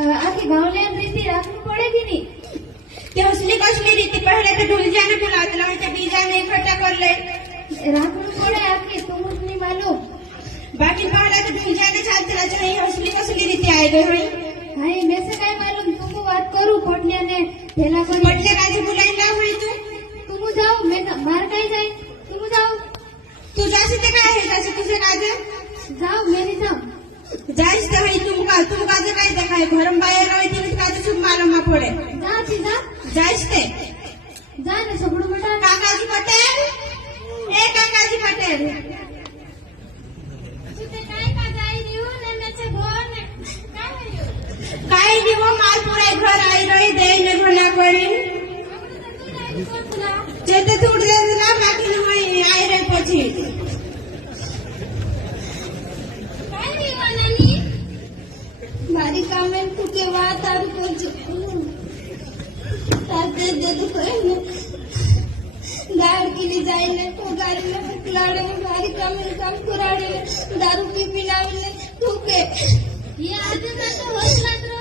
आखी भावल्यान रीती राखनी पड़ेगी नी। ते हसली कसली रीती पहले तो ढुलजाने बुलावतला म्हणजे बीजाने इकट्ठा करले राखनी पड़े आखी तुम नहीं मालूम। बाकी पहले तो ढुलजाने छात्र चाहिए हसली कसली रीती आए गए हई हाय मैं से काय मालूम तुमको बात करू पटल्या ने थेला कर पटले काजी बुलाई ना हुई तुम जाओ मैं मार काय जाए तुम जाओ तू जासी ते काय है जासी तुझे काजे जाओ मेरी जाओ जाइस ते हई तुम काजे काय देखाय घरम बाहेर रही तिने काजे सुख मालूम मा पड़े जा ती जा जाइस ते जा ने सगळं मटा काकाजी पटेल ए काकाजी पटेल तू ते काय का जाई देऊ नन्नाचे घर काय होयो काय दिवो माल पुरे घर आई रही दे ने घना करी जेते तूट दे दिला बाकी नहीं आई रे પછી काय होयो नानी मारी कामेन तू के વાત આવી કરજો ताते दे तू कोई दारू केली जाईने तो गाडीला फुकलाडे मारी कामेन काम कराडे दारू पी पिलावले तू के ये आजच असं होत रात्र